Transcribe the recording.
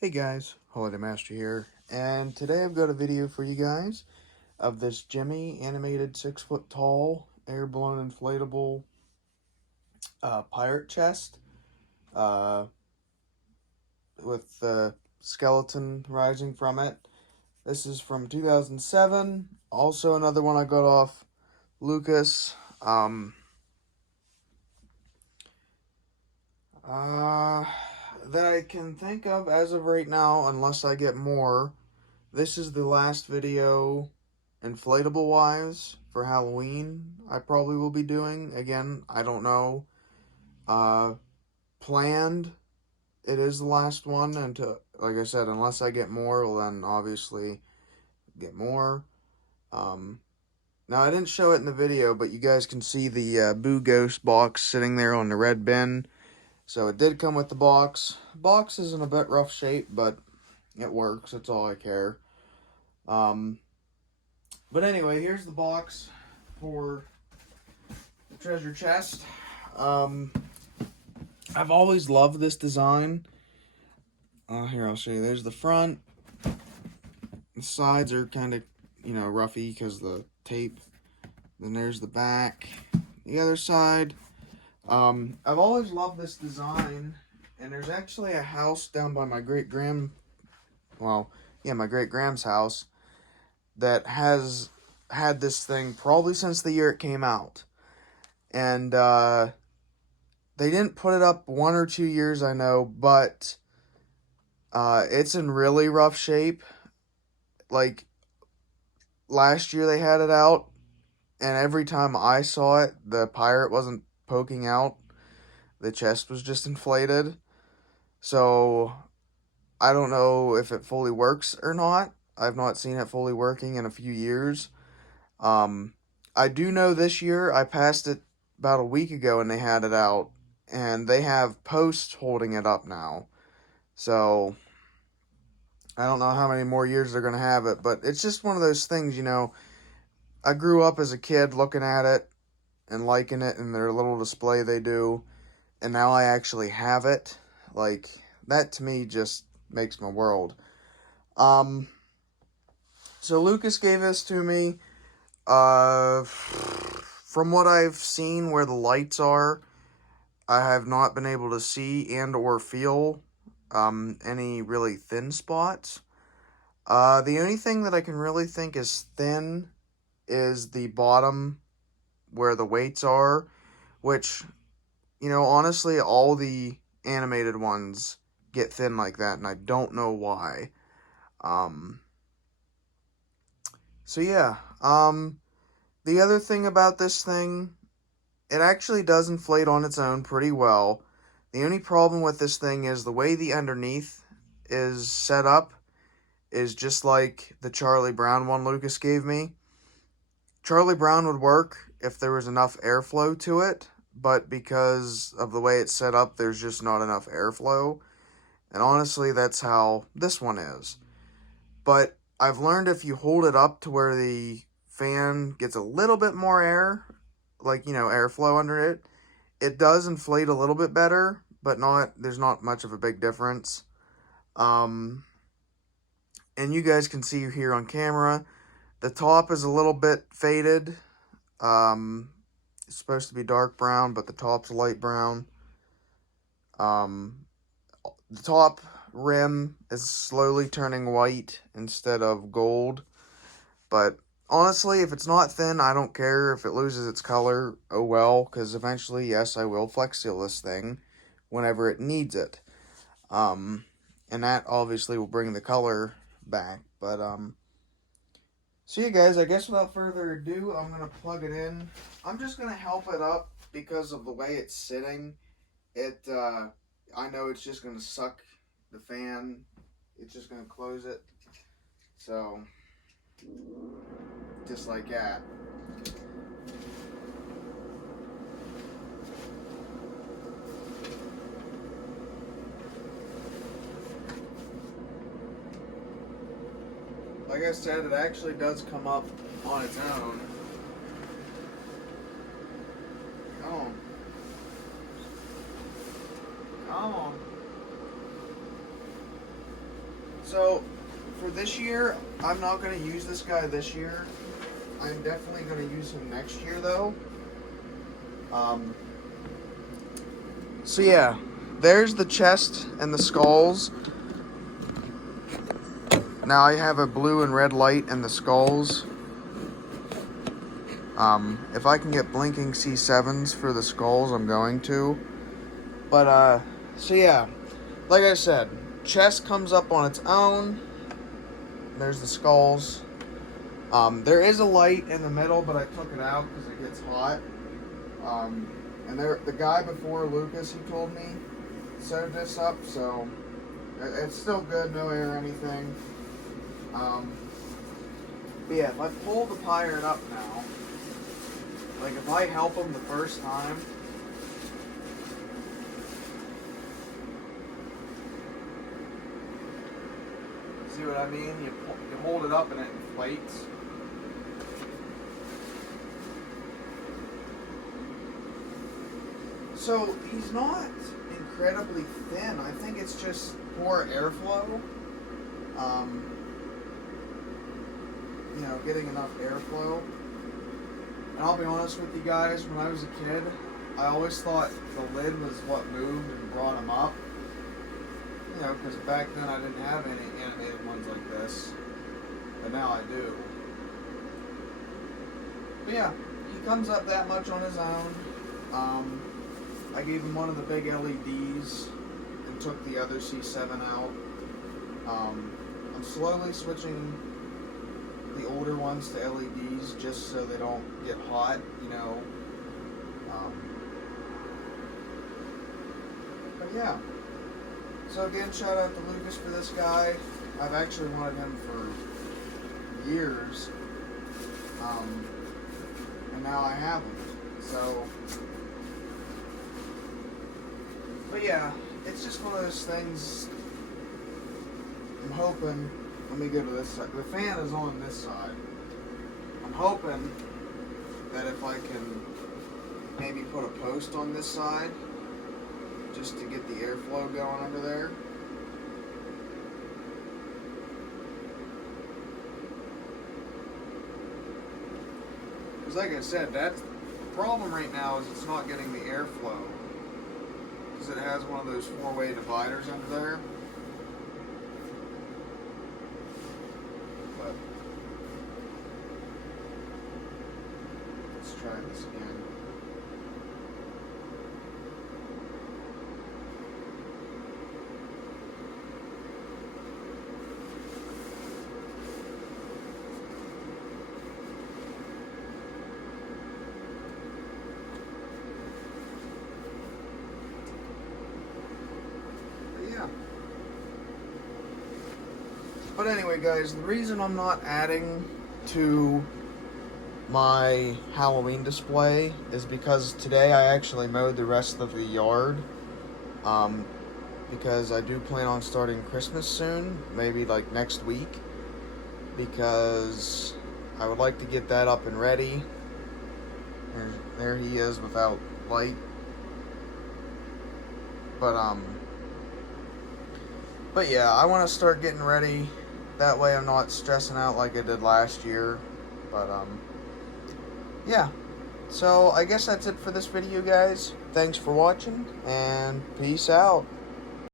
Hey guys, Holiday Master here, and today I've got a video for you guys of this Gemmy animated 6 foot tall air blown inflatable pirate chest uh, with the skeleton rising from it. This is from 2007. Also, another one I got off Lucas. Uh, that I can think of as of right now, unless I get more. This is the last video, inflatable wise, for Halloween. I probably will be doing. Again, I don't know. Uh, Planned, it is the last one. And like I said, unless I get more, well, then obviously get more. Um, Now, I didn't show it in the video, but you guys can see the Boo Ghost box sitting there on the red bin. So it did come with the box. Box is in a bit rough shape, but it works. That's all I care. Um, But anyway, here's the box for the treasure chest. Um, I've always loved this design. Here, I'll show you. There's the front. The sides are kind of, roughy because the tape. Then there's the back. The other side. I've always loved this design. And there's actually a house down by my my great-grand's house that has had this thing probably since the year it came out. And they didn't put it up 1 or 2 years, I know, but it's in really rough shape. Like, last year they had it out, and every time I saw it, the pirate wasn't poking out. The chest was just inflated. So, I don't know if it fully works or not. I've not seen it fully working in a few years. I do know this year I passed it about a week ago and they had it out, and they have posts holding it up now. So I don't know how many more years they're going to have it, but it's just one of those things, I grew up as a kid looking at it and liking it and their little display they do, and now I actually have it. Like, that to me just makes my world. So Lucas gave this to me. From what I've seen where the lights are, I have not been able to see and or feel any really thin spots. The only thing that I can really think is thin is the bottom where the weights are, which, honestly, all the animated ones get thin like that, and I don't know why. Um, so yeah, the other thing about this thing, it actually does inflate on its own pretty well. The only problem with this thing is the way the underneath is set up is just like the Charlie Brown one Lucas gave me. Charlie Brown would work if there was enough airflow to it, but because of the way it's set up, there's just not enough airflow. And honestly, that's how this one is. But I've learned if you hold it up to where the fan gets a little bit more air, like, airflow under it, it does inflate a little bit better, but there's not much of a big difference. And you guys can see here on camera, the top is a little bit faded. It's supposed to be dark brown, but the top's light brown. The top rim is slowly turning white instead of gold. But honestly, if it's not thin, I don't care. If it loses its color, oh well, because eventually, yes, I will flex seal this thing whenever it needs it. And that obviously will bring the color back. But, so yeah, guys, I guess without further ado, I'm going to plug it in. I'm just going to help it up because of the way it's sitting. I know it's just going to suck the fan. It's just going to close it. So, just like that. Like I said, it actually does come up on its own. Come on. Come on. So, for this year, I'm not going to use this guy this year. I'm definitely going to use him next year, though. So yeah, there's the chest and the skulls. Now I have a blue and red light in the skulls. If I can get blinking C7s for the skulls, I'm going to. But, so yeah, like I said, chest comes up on its own. There's the skulls. There is a light in the middle, but I took it out because it gets hot. And the guy before, Lucas, he told me, sewed this up, so it's still good, no air or anything. But yeah, if I pull the pirate up now, like if I help him the first time, see what I mean? You hold it up and it inflates. So he's not incredibly thin. I think it's just poor airflow. You know, getting enough airflow. And I'll be honest with you guys, when I was a kid, I always thought the lid was what moved and brought him up. You know, because back then I didn't have any animated ones like this. But now I do. But yeah, he comes up that much on his own. I gave him one of the big LEDs and took the other C7 out. I'm slowly switching the older ones to LEDs just so they don't get hot, you know. But yeah. So again, shout out to Lucas for this guy. I've actually wanted him for years. And now I have him. So, but yeah, it's just one of those things. I'm hoping, let me go to this side. The fan is on this side. I'm hoping that if I can maybe put a post on this side, just to get the airflow going under there. Because like I said, that's the problem right now, is it's not getting the airflow. Because it has one of those four-way dividers under there. But let's try this again. But anyway, guys, the reason I'm not adding to my Halloween display is because today I actually mowed the rest of the yard. Because I do plan on starting Christmas soon, maybe like next week. Because I would like to get that up and ready. There he is without light. But yeah, I want to start getting ready. That way I'm not stressing out like I did last year. But, yeah. So, I guess that's it for this video, guys. Thanks for watching, and peace out.